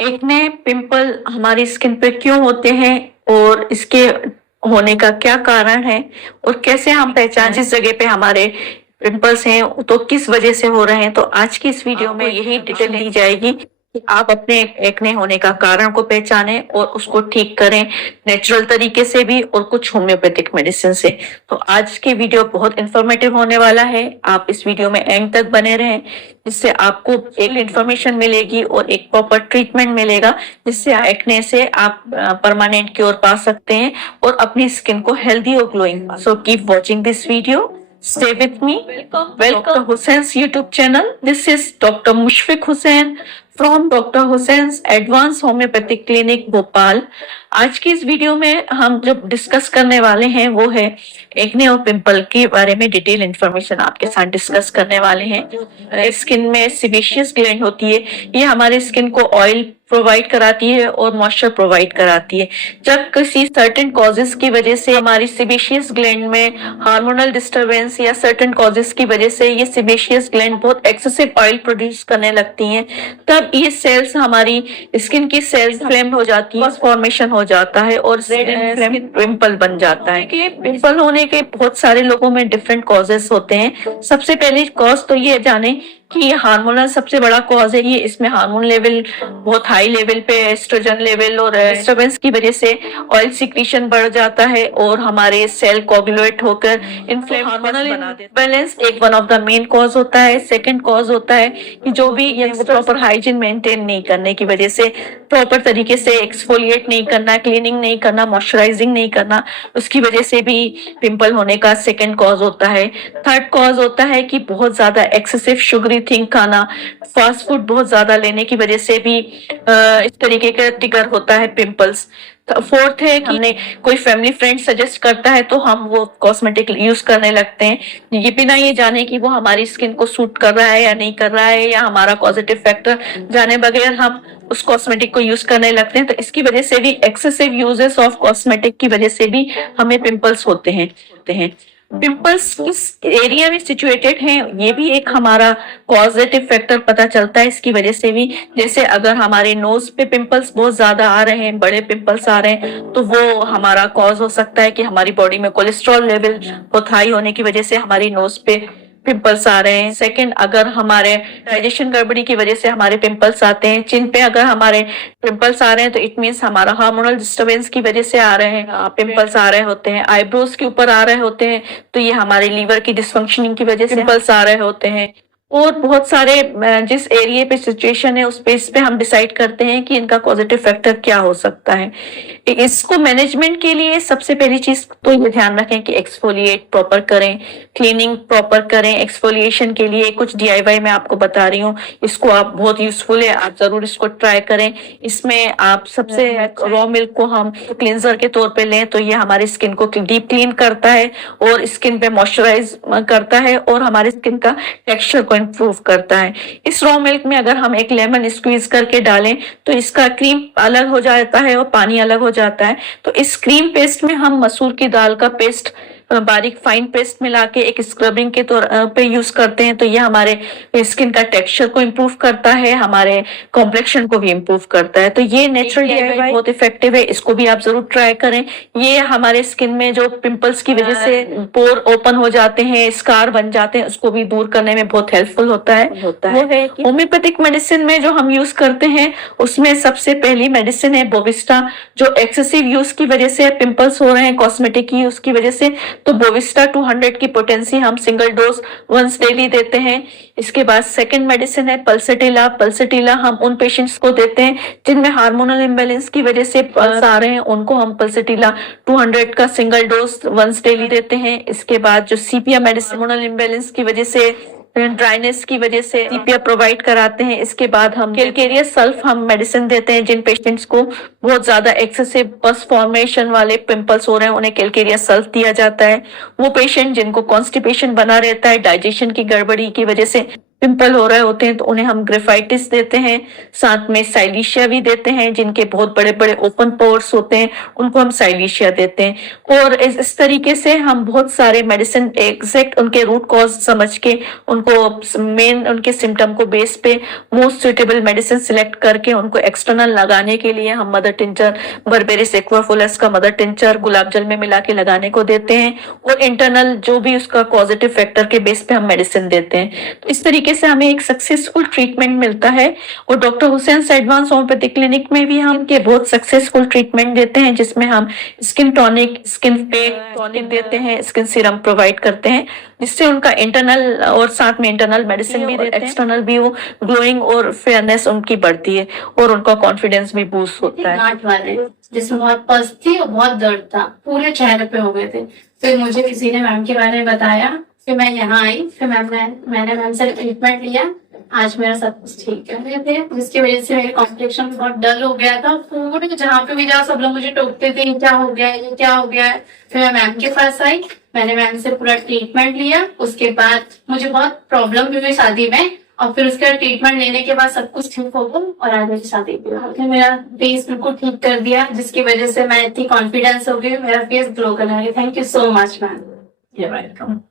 Acne pimple हमारी skin पे क्यों होते हैं और इसके होने का क्या कारण है और कैसे हम पहचान जिस जगह पे हमारे पिंपल्स हैं तो किस वजह से हो रहे हैं। तो आज की इस वीडियो में यही डिटेल दी जाएगी कि आप अपने एक्ने होने का कारण को पहचानें और उसको ठीक करें, नेचुरल तरीके से भी और कुछ होम्योपैथिक मेडिसिन से। तो आज के वीडियो बहुत इंफॉर्मेटिव होने वाला है, आप इस वीडियो में एंड तक बने रहें, जिससे आपको एक इंफॉर्मेशन मिलेगी और एक प्रॉपर ट्रीटमेंट मिलेगा, जिससे एक्ने से आप परमानेंट क्योर पा सकते हैं और अपनी स्किन को हेल्दी और glowing. So keep watching this video, stay with me. Welcome Hussein's YouTube channel. This is Dr. Mushfiq Hussain from Dr. Hussein's Advanced Homeopathic Clinic Bhopal. आज की इस वीडियो में हम जो डिस्कस करने वाले हैं वो है एक्ने और पिंपल के बारे में डिटेल इंफॉर्मेशन आपके साथ डिस्कस करने वाले हैं। स्किन में सेबेशियस ग्लैंड होती है, ये हमारे स्किन को ऑयल प्रोवाइड कराती है और मॉइस्चर प्रोवाइड कराती है। जब किसी सर्टेन कॉजेस की वजह से हमारी सेबेशियस ग्लैंड में हार्मोनल डिस्टरबेंस या सर्टेन कॉजेस की वजह से ये सेबेशियस ग्लैंड बहुत एक्सेसिव ऑयल प्रोड्यूस करने लगती हैं, तब ये सेल्स हमारी स्किन की सेल्स इन्फ्लेम्ड हो जाती है, फॉर्मेशन हो जाता है और रेड इन्फ्लेम्ड पिंपल बन जाता है। पिंपल होने के बहुत सारे लोगों में डिफरेंट कॉजेस होते हैं। सबसे पहले कॉज तो ये जाने कि हार्मोनल सबसे बड़ा कॉज है। ये इसमें हार्मोन लेवल बहुत हाई लेवल पे, एस्ट्रोजन लेवल और डिस्टर्बेंस की वजह से ऑयल सिक्रीशन बढ़ जाता है और हमारे सेल कोगुलेट होकर इन्फ्लेम हार्मोनल बैलेंस एक one of the main cause होता है। सेकंड कॉज होता है कि जो भी प्रॉपर हाइजीन मेंटेन नहीं करने की वजह से, प्रॉपर तरीके से एक्सफोलिएट नहीं करना, क्लीनिंग नहीं करना, मॉइस्चराइजिंग नहीं करना, उसकी वजह से भी पिंपल होने का सेकंड कॉज होता है। थर्ड कॉज होता है कि बहुत ज्यादा एक्सेसिव शुगरी थिंग खाना, फास्ट फूड बहुत ज्यादा लेने की वजह से भी इस तरीके का ट्रिगर होता है पिंपल्स। फोर्थ है कि हमने कोई फैमिली फ्रेंड सजेस्ट करता है तो हम वो कॉस्मेटिक यूज करने लगते हैं, ये बिना ये जाने कि वो हमारी स्किन को सूट कर रहा है या नहीं कर रहा है, या हमारा पॉजिटिव फैक्टर जाने बगैर हम उस कॉस्मेटिक को यूज करने लगते हैं। तो इसकी वजह से भी, एक्सेसिव यूजेस ऑफ कॉस्मेटिक की वजह से भी हमें पिंपल्स होते हैं। पिंपल्स किस एरिया में सिचुएटेड हैं, ये भी एक हमारा पॉजिटिव फैक्टर पता चलता है इसकी वजह से भी। जैसे अगर हमारे नोज पे पिंपल्स बहुत ज्यादा आ रहे हैं, बड़े पिंपल्स आ रहे हैं, तो वो हमारा कॉज हो सकता है कि हमारी बॉडी में कोलेस्ट्रॉल लेवल बहुत हाई होने की वजह से हमारी नोज पे पिंपल्स आ रहे हैं। सेकंड, अगर हमारे डाइजेशन गड़बड़ी की वजह से हमारे पिंपल्स आते हैं। चिन पे अगर हमारे पिंपल्स आ रहे हैं तो इट मीन्स हमारा हार्मोनल डिस्टरबेंस की वजह से आ रहे हैं पिंपल्स आ रहे होते हैं। आईब्रोज के ऊपर आ रहे होते हैं तो ये हमारे लीवर की डिसफंक्शनिंग की वजह से पिंपल्स आ रहे होते हैं। और बहुत सारे जिस एरिया पे सिचुएशन है उस पे इस पे हम डिसाइड करते हैं कि इनका पॉजिटिव फैक्टर क्या हो सकता है। इसको मैनेजमेंट के लिए सबसे पहली चीज तो ये ध्यान रखें कि एक्सफोलिएट प्रॉपर करें, क्लीनिंग प्रॉपर करें। एक्सफोलिएशन के लिए कुछ DIY मैं आपको बता रही हूँ, इसको आप बहुत यूजफुल है, आप जरूर इसको ट्राई करें। इसमें आप सबसे रॉ मिल्क को हम क्लींजर के तौर पे लें तो ये हमारी स्किन को डीप क्लीन करता है और स्किन पे मॉइस्चराइज करता है और हमारे स्किन का टेक्सचर को इम्प्रूव करता है। इस रॉ मिल्क में अगर हम एक लेमन स्क्वीज करके डालें तो इसका क्रीम अलग हो जाता है और पानी अलग हो जाता है। तो इस क्रीम पेस्ट में हम मसूर की दाल का पेस्ट बारीक फाइन पेस्ट मिला के एक स्क्रबिंग के तौर पे यूज करते हैं तो ये हमारे स्किन का टेक्सचर को इम्प्रूव करता है, हमारे कॉम्प्लेक्शन को भी इम्प्रूव करता है। तो ये नेचुरल DIY बहुत इफेक्टिव है, इसको भी आप जरूर ट्राई करें। ये हमारे स्किन में जो पिंपल्स की वजह से पोर ओपन हो जाते हैं, स्कार बन जाते हैं, उसको भी दूर करने में बहुत हेल्पफुल होता है। वो है कि होम्योपैथिक मेडिसिन में जो हम यूज करते हैं उसमें सबसे पहली मेडिसिन है बोविस्टा, जो एक्सेसिव यूज की वजह से पिंपल्स हो रहे हैं कॉस्मेटिक यूज की वजह से, तो बोविस्टा 200 की पोटेंसी हम सिंगल डोज वंस डेली देते हैं। इसके बाद सेकंड मेडिसिन है पल्सेटिला। पल्सेटिला हम उन पेशेंट्स को देते हैं जिनमें हार्मोनल इम्बैलेंस की वजह से पल्स आ रहे हैं, उनको हम पल्सेटिला 200 का सिंगल डोज वंस डेली देते हैं। इसके बाद जो सीपिया मेडिसिन हार्मोनल इम्बैलेंस की वजह से, ड्राइनेस की वजह से सीपिया प्रोवाइड कराते हैं। इसके बाद हम कैलकेरिया सल्फ हम मेडिसिन देते हैं जिन पेशेंट्स को बहुत ज्यादा एक्सेसिव पस फॉर्मेशन वाले पिंपल्स हो रहे हैं, उन्हें कैलकेरिया सल्फ दिया जाता है। वो पेशेंट जिनको कॉन्स्टिपेशन बना रहता है, डाइजेशन की गड़बड़ी की वजह से पिंपल हो रहे होते हैं तो उन्हें हम ग्रेफाइटिस देते हैं, साथ में साइलिशिया भी देते हैं। जिनके बहुत बड़े बड़े ओपन पोर्स होते हैं उनको हम साइलिशिया देते हैं। और इस तरीके से हम बहुत सारे मेडिसिन एग्जैक्ट उनके रूट कॉज समझ के उनको मेन उनके सिम्टम को बेस पे मोस्ट सुटेबल मेडिसिन सिलेक्ट करके उनको एक्सटर्नल लगाने के लिए हम मदर टिंचर, बर्बेरिस एक्वाफोलस का मदर टिंचर गुलाब जल में मिला के लगाने को देते हैं, और इंटरनल जो भी उसका पॉजिटिव फैक्टर के बेस पे हम मेडिसिन देते हैं। तो इस तरीके से हमें एक सक्सेसफुल ट्रीटमेंट मिलता है। और doctor Hussain advance homeopathy clinic में भी हम के बहुत सक्सेसफुल ट्रीटमेंट देते हैं, जिसमें हम skin tonic, skin pack tonic देते हैं, स्किन सीरम प्रोवाइड करते हैं, जिससे उनका इंटरनल और साथ में इंटरनल मेडिसिन भी देते हैं, एक्सटर्नल भी वो ग्लोइंग और फेयरनेस उनकी बढ़ती है और उनका कॉन्फिडेंस भी बूस्ट होता है। गांठ वाले जिसमें बहुत पस थी और बहुत दर्द था, पूरे चेहरे पे हो गए थे। फिर मुझे किसी ने मैम के बारे में बताया, फिर मैं यहाँ आई, फिर मैंने मैम से ट्रीटमेंट लिया। आज मेरा सब कुछ ठीक है थे, जिसकी वजह से मेरे कॉम्प्लेक्शन बहुत डल हो गया था। पूरे जहाँ पे भी जाओ सब लोग मुझे टोकते थे, क्या हो गया है, ये क्या हो गया है। फिर मैं मैम के पास आई, मैंने मैम से पूरा ट्रीटमेंट लिया। उसके बाद मुझे बहुत प्रॉब्लम भी हुई शादी में, और फिर उसका ट्रीटमेंट लेने के बाद सब कुछ ठीक हो गया और आज मेरी शादी भी हो गई। मेरा फेस बिल्कुल ठीक कर दिया, जिसकी वजह से मैं इतनी कॉन्फिडेंस हो गई, मेरा फेस ग्लो करने लगी। Thank you so much ma'am. You're welcome.